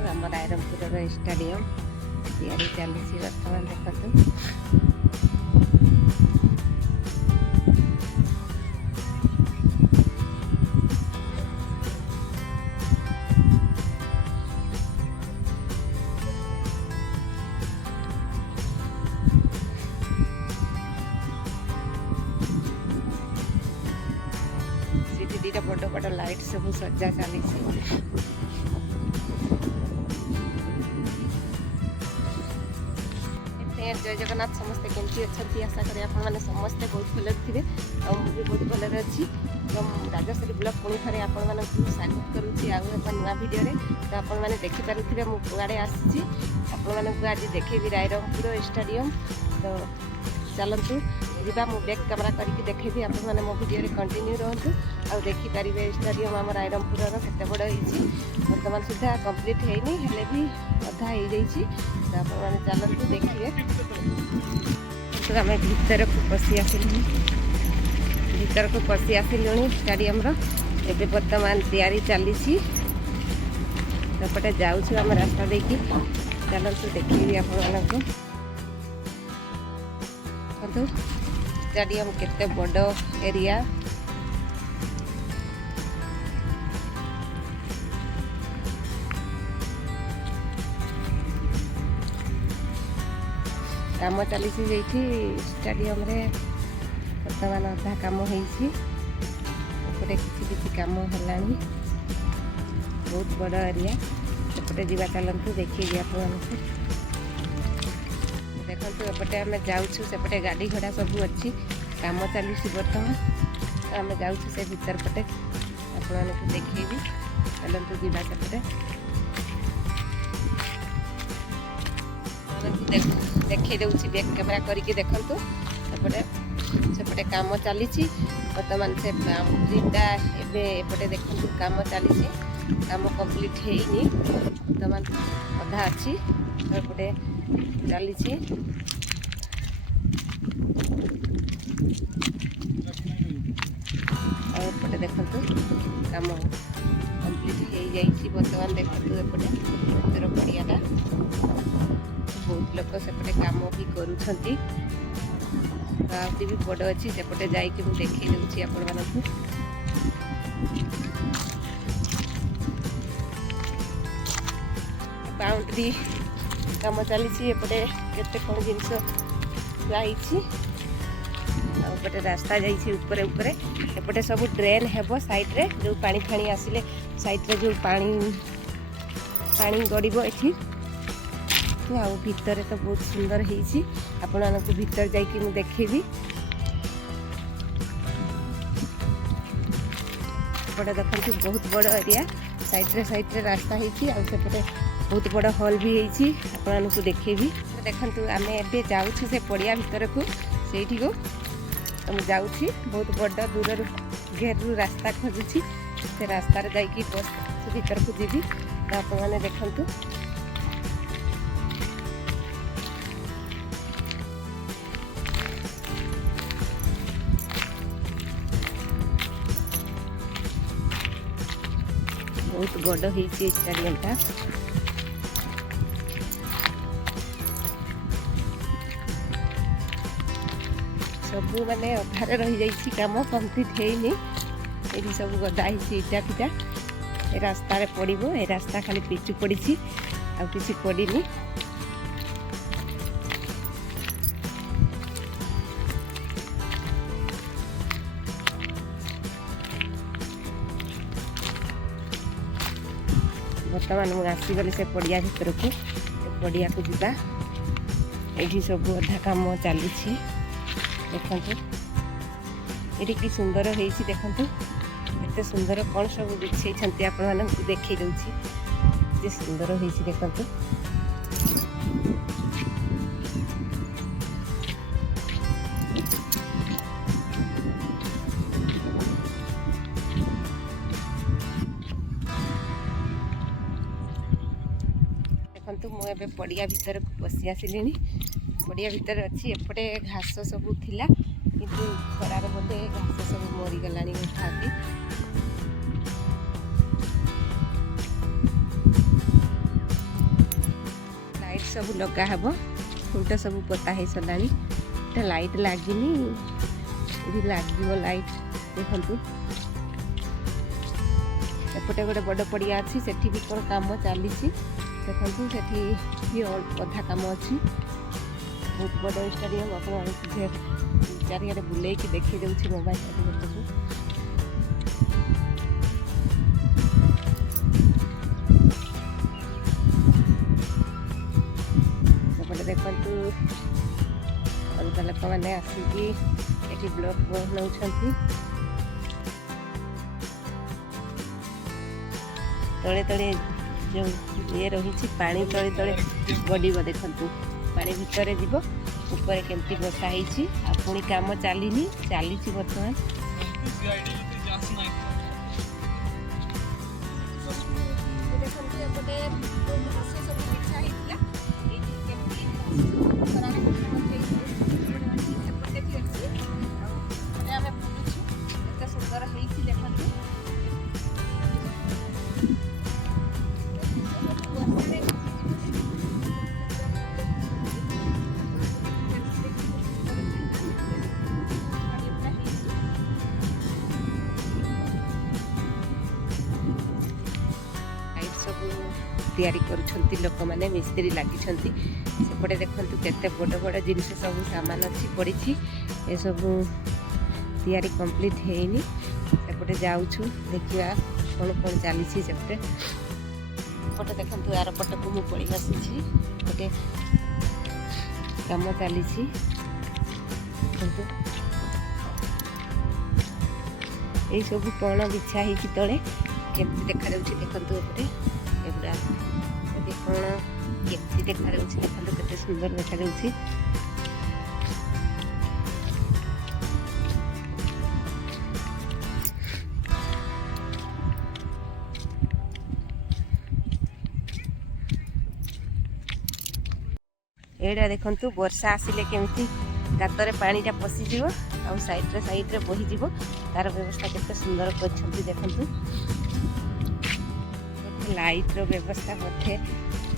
देखु आम रायरंगपुर स्टाडियम तैयारी चली बर्तमान देखते दीटा बड़ बड़ लाइट सब सजा चली जय जगन्नाथ समस्ते केमती अच्छी आशा करें आपने समस्ते बहुत भल थे भी बहुत भल अच्छी राजश्री ब्लॉग पुणी थे आपण स्वागत करुँची आउ एक नुआ भिडियो तो आपण मैंने देखिपे मुझे आसी आपण आज देखेबी रायरंगपुर स्टाडियम तो चलतु जा मु बैक कैमेरा करके देखेबी आपण मैंने मो भिडियो कंटिन्यू रहतु आ देखिपारे स्टाडियम आम रायरंगपुर केते बड़ होती बर्तमान सुधा कंप्लीट होनी हेले भी अधा हो जाइए तो आपने चलतु देखिए तो आम भीतर को पशि आसिलु भीतर को पशि आसिलुणी स्टाडियम रे बर्तमान तैयारी चली सेपटे जाऊँ आम रास्ता देखी चलतु देखी आपको स्टाडियम केते बड़ एरिया काम चली स्टाडियम रे बर्तमान अधा काम होपटे किसी काम है बहुत बड़ एरिया सेपटे जीवा चलतु देखिए आपको देखो एपटे आम जाऊँ सेपटे गाड़ी घोड़ा सब अच्छी काम चली बर्तमान आम जाऊँ से भीतर पटे आपको देखी चलतु जीवा सेपटे देखी दूसरी बैक कैमेरा करके देखु सेपटे काम चली बर्तमान से बाउंड्रीटा एपटे देखु काम चली काम कंप्लीट होनी बर्तमान अधा अच्छी एपटे चली एपटे देखु काम कंप्लीट हो जाइए बर्तमान देखु एपटे भीतर पड़ियाटा बहुत लोग सेपटे काम भी करूँगी भी बड़ अच्छी सेपटे जाकि मुझे देखी दूसरी आपण मानू बाउंड्री काम चली एपटे केते कौन जिनस एपटे रास्ता जाइए ऊपर ऊपर एपटे सब ड्रेन हेब साइड रे जो पानी फाणी आसिले साइड रे जो पानी पानी गड़ब एठी आ भितर तो बहुत सुंदर होती आपण मानक भीतर जाकि देखेबी एपटे देखते बहुत बड़ एरिया साइड रे रास्ता होती आउटे बहुत बड़ हॉल भी होती आपण मानक देखेबी देखु आम ए जाऊँ से पड़िया भीतर को सही को तो मुझे जाऊँ बहुत बड़ दूर घेर रास्ता खोजुची से रास्तार जाकि बस भीतर को जीवी तो आपण मैंने देखु बहुत बड़ होती स्टाडियमटा सब माने अधारे रही जाइए काम कंप्लीट होनी ये सब गदा इटा फिटा रास्तार पड़ो ए रास्ता खाली पिचु पड़ी आ किसी पड़नी बर्तमान मुझे आसीगली से पड़िया भीतर को पड़िया को जीवा ये सब अधा काम चली देखु ये कि सुंदर होती देखु एत सुंदर कौन सब बिछे आपण देखी दूसरी सुंदर होती देखु देखु मुझे पड़िया भीतर पशि आसिली पड़िया भीतर अच्छी एपटे घास सब थिला किंतु खरार बोधे घास सब मरीगला उठाती सब लगा हब खुंट सब पोता हो साराणी लाइट लगे ये लगे लाइट देखु एपटे गोटे बड़ पड़िया अच्छी से भी कौन कम चली देखु से अधा कम अच्छी बहुत बड़ स्टेडियम आप चारिड़े बुले देखी दूसरी मोबाइल सेपटे देखु अलग लोक मैंने आसिकी ब्लॉग बनाऊँ तले तले जो ये रही पानी तले तले गड़ब देखु पानी भितर जीव ऊपर केमती बसा ही पुणी कम चलनी चली बर्तमान सुंदर देखते तैयारी करुछंती लोक माने मिस्त्री लागी सेपटे देखु केते बड़ बड़ जिनस सब सामान अच्छी पड़ी ये सब तैयारी कंप्लीट हेनी सेपटे जाऊछु देखिया कौन कौन चली सेपटे पटे देखु यार पट को मु पड़ी आसी गोटे कम चली यही सब कौन बिछा ही तले केमती देखा देखु एपटे एगुड़ा कौन केमती देखा देखो केते सुंदर देखा एटा देखु वर्षा आसिले केमती गातरे पानीटा पशिज आ साइड रे बहीज तार व्यवस्था केते सुंदर कर देखु लाइट रो व्यवस्था बोधे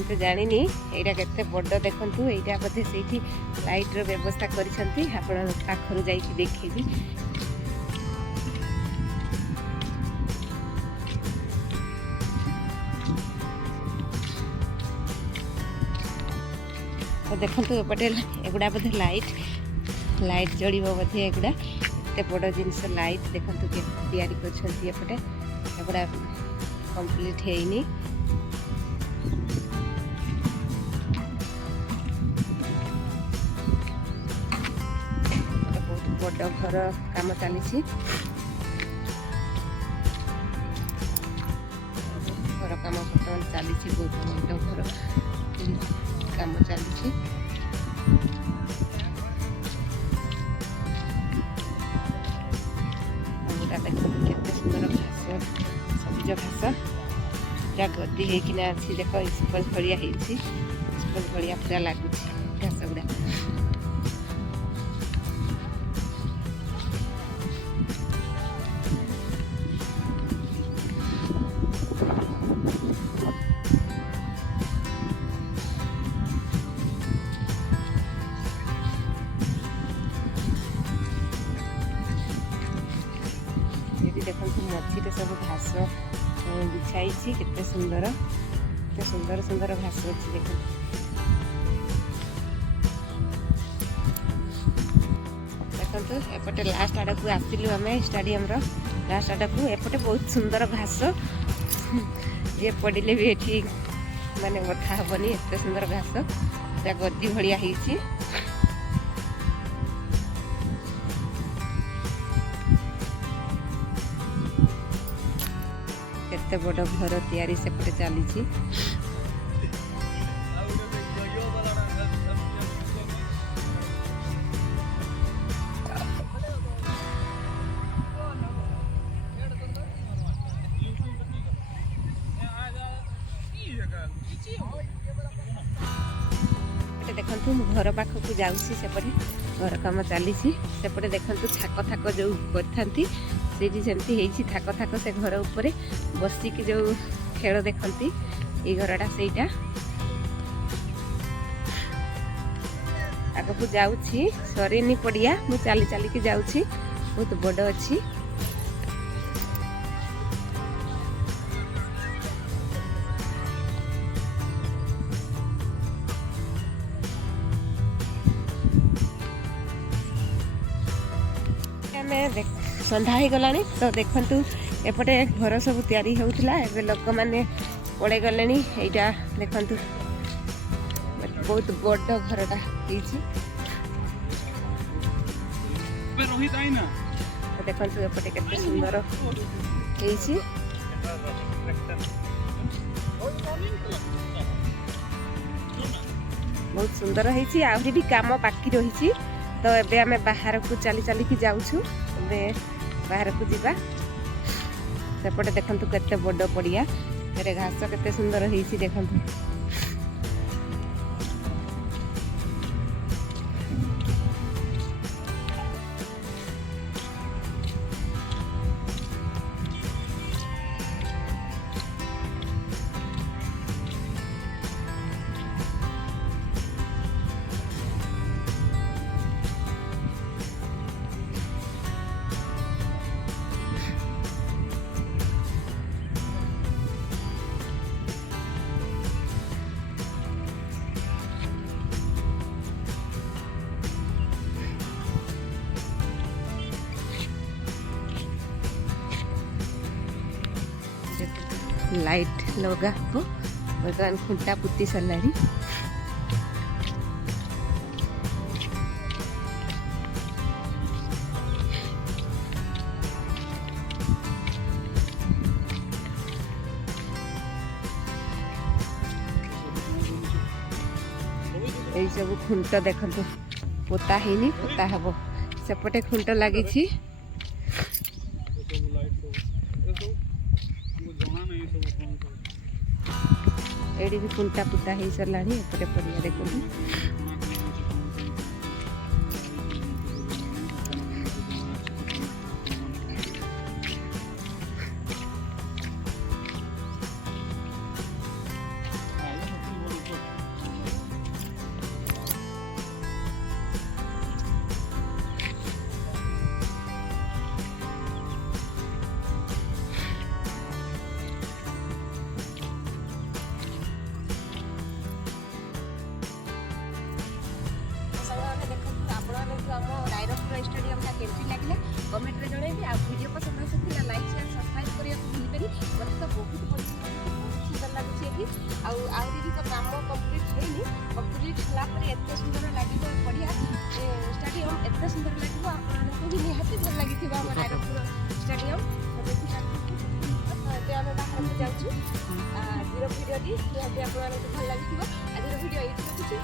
तो जानी यहाँ केते बड़ देखु यहाँ बोधे से लाइट रो व्यवस्था करिसेंती आपण पाखरु जाइकी देखिबी तो देखु एपटे एगुड़ा बोधे लाइट जड़ब बोधे एगुड़ा एत बड़ जिनस लाइट देखु के तैयारी करपटे एगुड़ा कंप्लीट हेनी बहुत बड़ घर काम चली घर काम बर्तमान चली बहुत बड़ घर काम चली केते सुंदर घास सबुज घास पूरा गद्दी होना अच्छी देख स्पंज भलिया स्पंज भलिया पूरा लगुच घास गुड़ा देखो मझे सब घास बिछाई केते सुंदर सुंदर घास अच्छी देखो देखो एपटे लास्ट आड़ को आसिलु आम स्टाडियम लास्ट आड़ को एपटे बहुत सुंदर घास जे पड़े भी ये माने बथा हेनी एत सुंदर घास पूरा गद्दी भाया केते बड़ घर तैयारी सेपटे चली देखु घर पाखक जाऊँगी सेपटे घर कम चली सेपटे देखु छाक थाक जो करती सेमती थाक थाक से घर उपर बसिकी जो खेल देखती ये घरटा से ଆଗକୁ ଯାଉଛି ସରିନି ପଡ଼ିଆ ମୁଁ ଚାଲି ଚାଲିକି ଯାଉଛି ବହୁତ ବଡ଼ ଅଛି। ଆମେ ସନ୍ଧ୍ୟା ହେଇଗଲାଣି ତ ଦେଖନ୍ତୁ ଏପଟେ ଘର ସବୁ ତିଆରି ହେଉଥିଲା ଏବେ ଲୋକମାନେ ପଳେଇ ଗଲେଣି। ଏଇଟା ଦେଖନ୍ତୁ ବହୁତ ବଡ଼ ଘରଟା ହେଇଛି। ଦେଖନ୍ତୁ ଏପଟେ କେତେ ସୁନ୍ଦର ହେଇଛି। ବହୁତ ସୁନ୍ଦର ହେଇଛି। ଆହୁରି ବି କାମ ବାକି ରହିଛି ତ ଏବେ ଆମେ ବାହାରକୁ ଚାଲି ଚାଲିକି ଯାଉଛୁ। ଏବେ ବାହାରକୁ ଯିବା। ସେପଟେ ଦେଖନ୍ତୁ କେତେ ବଡ଼ ପଡ଼ିଆ, ଏରେ ଘାସ କେତେ ସୁନ୍ଦର ହେଇଛି ଦେଖନ୍ତୁ। ଲାଇଟ୍ ଲଗା ହବ। ବର୍ତ୍ତମାନ ଖୁଣ୍ଟା ପୁତି ସାରିଲାଣି। এই ସବୁ ଖୁଣ୍ଟ ଦେଖନ୍ତୁ ପୋତା ହେଇନି, ପୋତା ହବ। ସେପଟେ ଖୁଣ୍ଟ ଲାଗିଛି। ଏଠି ବି ଖୁଣ୍ଟା ପୁତା ହେଇ ସାରିଲାଣି। ଏପଟେ ପଡ଼ିଆ ଦେଖନ୍ତୁ। ଆମ ରାଇରଙ୍ଗପୁର ଷ୍ଟାଡିୟମଟା କେମିତି ଲାଗିଲା କମେଣ୍ଟରେ ଜଣାଇବି। ଆଉ ଭିଡ଼ିଓ ପସନ୍ଦ ଆସିଥିଲା ଲାଇକ୍ ସେୟାର ସବସ୍କ୍ରାଇବ୍ କରିବାକୁ ଭୁଲିବେନି। ମୋତେ ତ ବହୁତ ସୁନ୍ଦର ଲାଗୁଛି ଏଠି। ଆଉ ଆହୁରି ବି ତ କାମ କମ୍ପ୍ଲିଟ୍ ହେଇନି। କମ୍ପ୍ଲିଟ୍ ହେଲା ପରେ ଏତେ ସୁନ୍ଦର ଲାଗିବ ପଡ଼ିଆ ଷ୍ଟାଡିୟମ, ଏତେ ସୁନ୍ଦର ଲାଗିବ ଆପଣମାନଙ୍କୁ ବି ନିହାତି ଭଲ ଲାଗିଥିବ ଆମ ରାଇରଙ୍ଗପୁର ଷ୍ଟାଡିୟମ। ଏବେ ଆମେ ବାହାରକୁ ଯାଉଛୁ। ଆଜିର ଭିଡ଼ିଓଟି ନିହାତି ଆପଣମାନଙ୍କୁ ଭଲ ଲାଗିଥିବ। ଆଜିର ଭିଡ଼ିଓ ଏଇଠି ରଖୁଛି।